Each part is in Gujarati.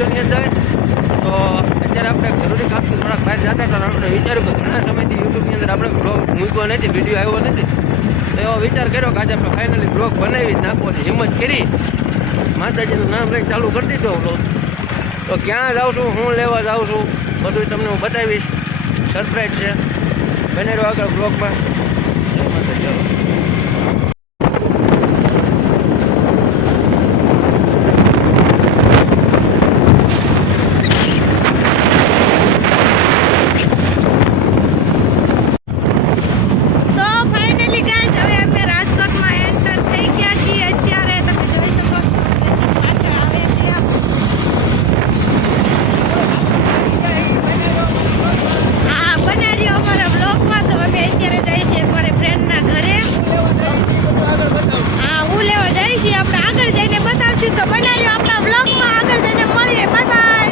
વિડીયોની અંદર. તો અત્યારે આપણે જરૂરી કામથી થોડાક બહાર જતા હતા. આપણે વિચાર્યું કે ઘણા સમયથી યુટ્યુબની અંદર આપણે બ્લોગ મૂક્યો નથી, વિડીયો આવ્યો નથી. તો એવો વિચાર કર્યો કે આજે આપણે ફાઇનલી બ્લોગ બનાવી જ નાખવો છે. હિંમત કરી માતાજીનું નામ લઈને ચાલુ કરી દીધો બ્લોગ. તો ક્યાં જાઉં છું, હું લેવા જાઉં છું, બધું તમને હું બતાવીશ. સરપ્રાઈઝ છે, બને રહ્યો આગળ બ્લોગમાં. જય માતાજી. ચાલો. તો બનાવ્યો આપણા બ્લોગમાં આગળ જઈને મળીએ. Bye bye.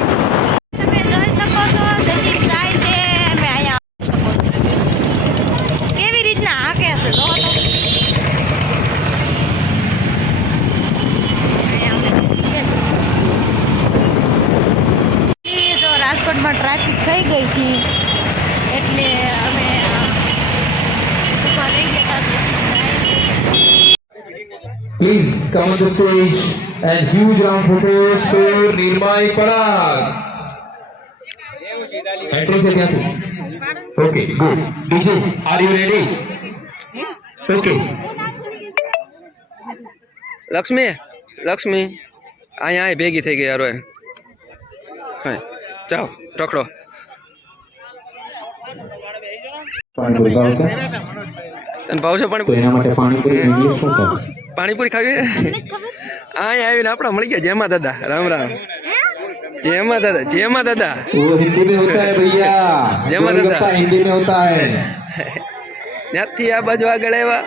તમે જોઈ શકો છો જતી જાય છે. અમે અહીંયા શકો છો કેવી રીતના હાકે છે. જો તો રાજકોટમાં ટ્રાફિક થઈ ગઈ હતી એટલે અમે ઉભા રહી ગયા હતા. Please come on the stage and huge round photos for Nirmai Parag. Entry se kya thi? Okay, good. DJ, are you ready? Okay. Lakshmi અહીંયા ભેગી થઈ ગઈ યાર. હા ચાલો રખડો. પાણીપુરી ભાવશે? તને ભાવશે તો એના માટે પાણીપુરી ઇંગ્લિશ શું કહે? પાણીપુરી ખાવી? અહીંયા આવીને આપણા મળી ગયા જેમાં દાદા. રામ રામ. જેમાં દાદા वो हिंदी में होता है भैया. જેમાં દાદા गोलगप्पा हिंदी में होता है. ત્યાંથી આ બાજુ આગળ આવ્યા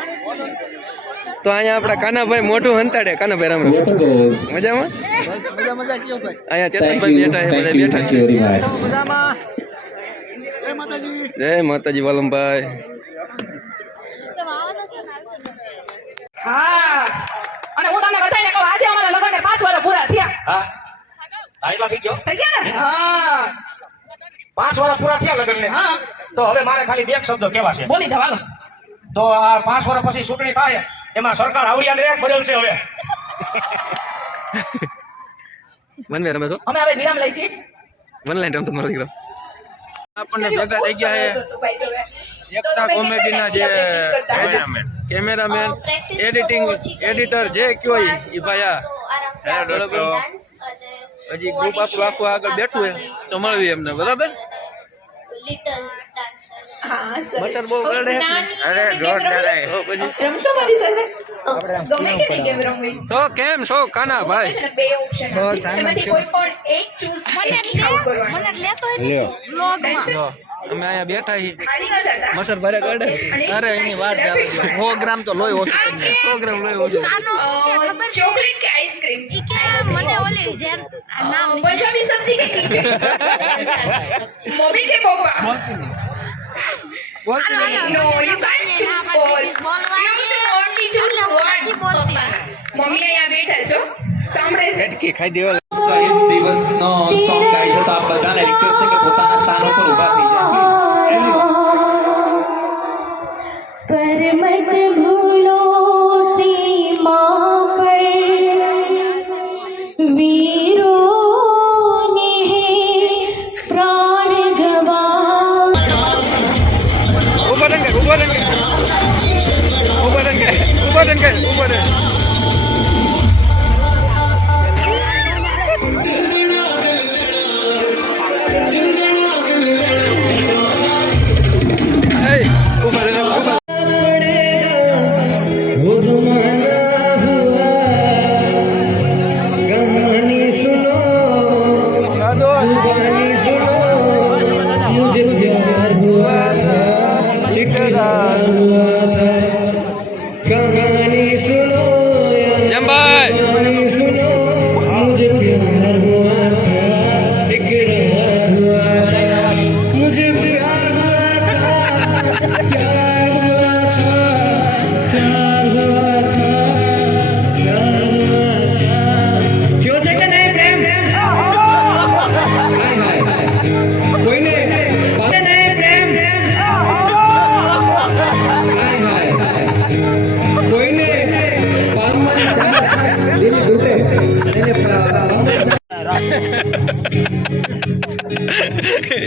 તો અહીંયા આપણા કાનાભાઈ મોઢું હંતાડે. કાનાભાઈ રામ રામ. Water girls. મજામાં? અહીંયા Thank ચેતનભાઈ you. બેઠા છે, બધા Thank you. બેઠા Thank you છે. very much. જય માતાજી વાલમભાઈ. હા અને હું તમને બધાને કહું આજે અમારા લગનને 5 વર્ષ પૂરા થયા. હા લાઈનમાં થઈ ગયો થઈ ગયા ને? હા 5 વર્ષ પૂરા થયા લગ્નને. હા તો હવે મારે ખાલી બે શબ્દો કહેવા છે. બોલી જાવ હાલો. તો આ 5 વર્ષ પછી ચૂંટણી થાય એમાં સરકાર આવડિયાને એક બદલશે હવે. વનવે રમે છો? અમે હવે વિરામ લઈ છીએ. વનલાઈન રમતો મારો દીકરો. આપણને ભેગા થઈ ગયા છે એકતા કોમેડીના જે કેમેરામેન, એડિટર જે કયો એ ભાઈ. આ હજી ગ્રુપ આપણું આખું આગળ બેઠું છે તો મળવી એમને. બરાબર? હા સર મટર બહુ કરડે. અરે જોરદાર. રમશો મારી સાથે? ગમે કે નહીં ગેમ રમવી? તો કેમ છો કાના ભાઈ? બે ઓપ્શન એમાંથી કોઈ પણ એક ચૂઝ કરવાનું. મને લેતો વ્લોગમાં જો અમે અહીંયા બેઠા છીએ. ખાલી ન જતા. મસર ભારે કરડે. અરે એની વાત જાવ દો. 100 ગ્રામ તો લોહી ઓછું કરી દે. 100 ગ્રામ લોહી ઓછું. આનો ખબર છે ચોકલેટ કે આઈસ્ક્રીમ? ઈ કે મને ઓલી જે નામ પંજાબી સબ્જી કે મમ્મી કે પપ્પા? બોલતી નહીં. No, you can't choose both. You must only choose one. Mummy અહીંયા બેઠા છો, સાંભળે છે. ઝટકી ખાઈ દેવા. શહીદ દિવસનો સોંગ ગાઈ છે તો આપ બધાને રિક્વેસ્ટ છે કે પોતાના સ્થાનો પર ઊભા થઈ જાય पर मत भूलो सीमा पर वीरों ने प्राण गवाया. ઉભા રહે.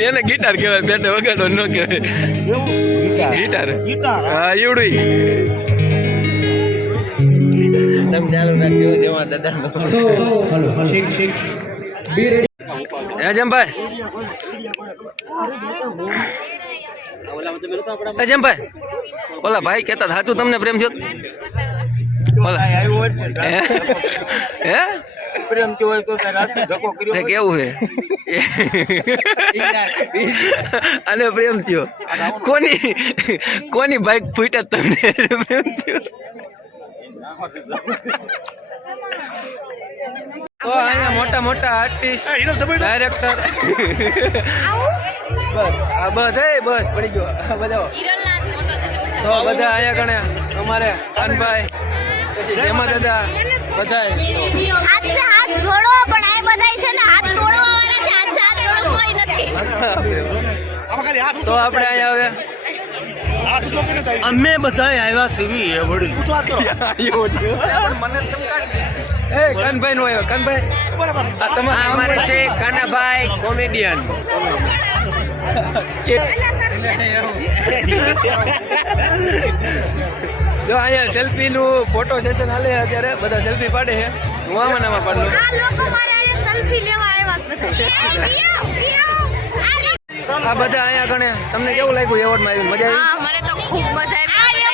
એને ગિટાર કહેવાય, બેટે વગાડો ન કહેવાય ગિટાર. હા એવડું તમે ચાલુ રાખ્યો જેવા દાદાનો. હે જમભાઈ, હે જમભાઈ, ઓલા ભાઈ કહેતા સાચું તમને પ્રેમ થયો? ઓલા હે પ્રેમ કેવાય તો રાતે ધક્કો કર્યો. કેવું છે અને પ્રેમ થયો? કોની બાઈક ફૂટ્યા તમને પ્રેમ થયો? તો અહીંયા મોટા મોટા આર્ટિસ્ટ, ડાયરેક્ટર, બસ આ બસ બસ પડી ગયો બજાવો. તો બધા અહીંયા કણે અમારે કાનભાઈ, પછી જેમાં દાદા બધા. હાથ જોડો, પણ આ બધાય છે ને હાથ તોડવા વાળા છે, હાથ જોડો કોઈ નથી. તો આપણે અહીંયા હવે અમે બધા આવ્યા સીવી વડીલ એ કાનભાઈ નો આવ્યો. કાનભાઈ આ તમારે અમારે છે કાનાભાઈ કોમેડિયન. જો અહીંયા સેલ્ફી નું ફોટો સેશન હાલે અત્યારે, બધા સેલ્ફી પાડે છે. હું આમાં પાડું. આ લોકો મારે આજે સેલ્ફી લેવા આવ્યા છે બધા. આ બધા અહીંયા ગણે. તમને કેવું લાગ્યું એવોર્ડ માં આવી? મજા આવી? હા, મને તો ખૂબ મજા આવી.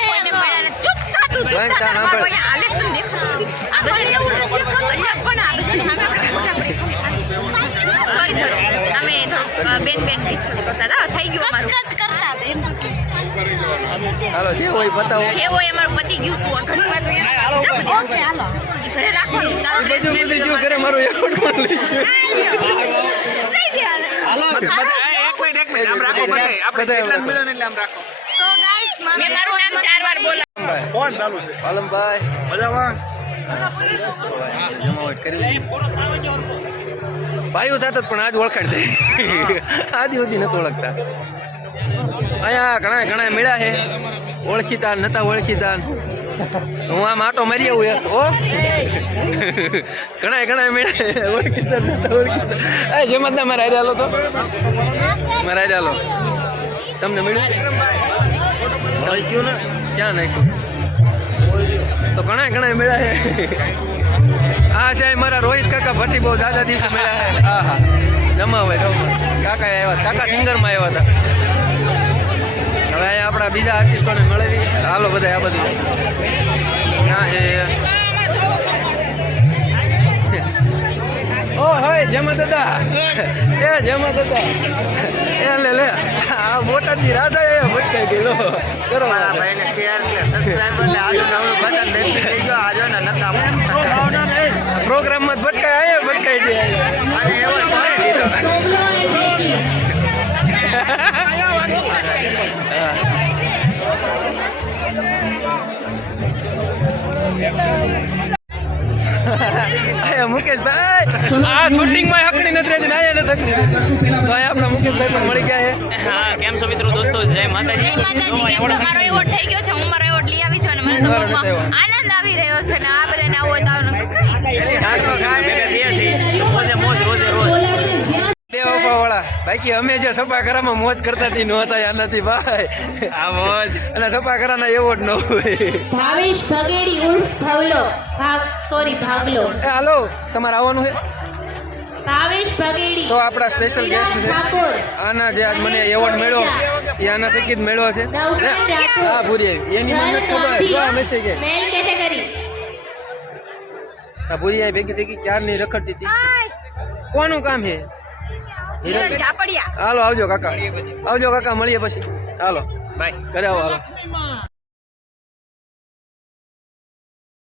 કોઈને મળ્યા ને ચૂપ થાતું ચૂપ જોઈને થાતું. ત્યાં અમારું અહીંયા હાલે જ તમને દેખાતું નથી. આ બધે એવું નથી દેખાતું. પણ આ બધી સામે આપણે ખોટા પડી. સોરી અમે બેન ડિસ્કસ કરતા હતા. થઈ ગયું અમારું. કચ કરતા હતા એમ. હાલો જે હોય બતાવો. જે હોય અમારું પતી ગયું તું. ઘરમાં તો ઓકે હાલો. ઈ ઘરે રાખવાનું. તારું બધું પતી ગયું ઘરે, મારું એવોર્ડ માં લઈ ગયું. દઈ દે હાલો. સો ગાઈસ, મારું નામ 4 વાર બોલા. કોણ ચાલુ છે? પાલમભાઈ મજામાં? ભાઈઓ થતા પણ આજ ઓળખાણ થઈ. આજ સુધી નથી ઓળખતા. અહીંયા ઘણા મેળા છે, ઓળખીતા નતા ઓળખીતા. હું આમ આટો મારી આવું એક. ઓ ઘણા મેળા ઓળખીતા નતા ઓળખીતા. જેમાં ના મારા હારે હાલો તો મારા હારે હાલો. તમને મળ્યું? ક્યાં નાખ્યું? તો ઘણા મેળા છે. આ છે મારા રોહિત કાકા ભટ્ટી, બહુ દાદા દિવસે મેળા છે. હા હા જમા હોય કાકા આવ્યા, કાકા સિંગરમાં આવ્યા હતા. હવે અહીંયા આપણા બીજા આર્ટિસ્ટોને મળવી. હાલો બધા આ બધું ના છે. ઓ હોય જેમાં દાદા, એ જેમાં દાદા, એ લે આ બોટાદની રાધા એ ભટકાઈ ગઈ. લો કરો ભાઈને શેર ને સબસ્ક્રાઇબર ને આજુ નવું બટન દઈ દેજો. આજો ને નકા પ્રોગ્રામમાં જ ભટકાય, આ ભટકાઈ જાય અને એવો ભરી દીધો. મુકેશભાઈ આ શૂટિંગમાં હકડી નથી રહેતી, આયા નથી હકડી રહેતી. તો અહીંયા આપણા મુકેશભાઈ પણ મળી ગયા છે. હા, કેમ છો મિત્રો? દોસ્તો જય માતાજી. જય માતાજી. કેમ છો? મારો એવોર્ડ થઈ ગયો છે. હું મારો એવોર્ડ લઈ આવી છું અને મને તો બહુ આનંદ આવી રહ્યો છે. ને આ બધાને આવું હોય તો વાળા બાકી અમે જે સપાકરામાં મોજ કરતા હતી નહોતા આનાથી ભાઈ. આ મોજ અને સપાકરાના એવોર્ડ ન હોય. ભાવેશ ભગેડી ઉર્ફ ભાગલો. એ હાલો તમારે આવવાનું છે? ભાવેશ ભગેડી તો આપણા સ્પેશિયલ ગેસ્ટ છે. ઠાકોર. આના જે આજ મને એવોર્ડ મળ્યો એ આના પૈકી જ મળ્યો છે. હા ભૂરી એની મને ખબર મેસેજ છે. મેલ કેટેગરી. આ ભૂરી ભેગી ભેગી ક્યારની રખડતી હતી. કોનું કામ છે? ઝાપડિયા. હાલો આવજો કાકા, આવજો કાકા, મળીએ પછી. હાલો બાય, ઘરે આવો. હાલો.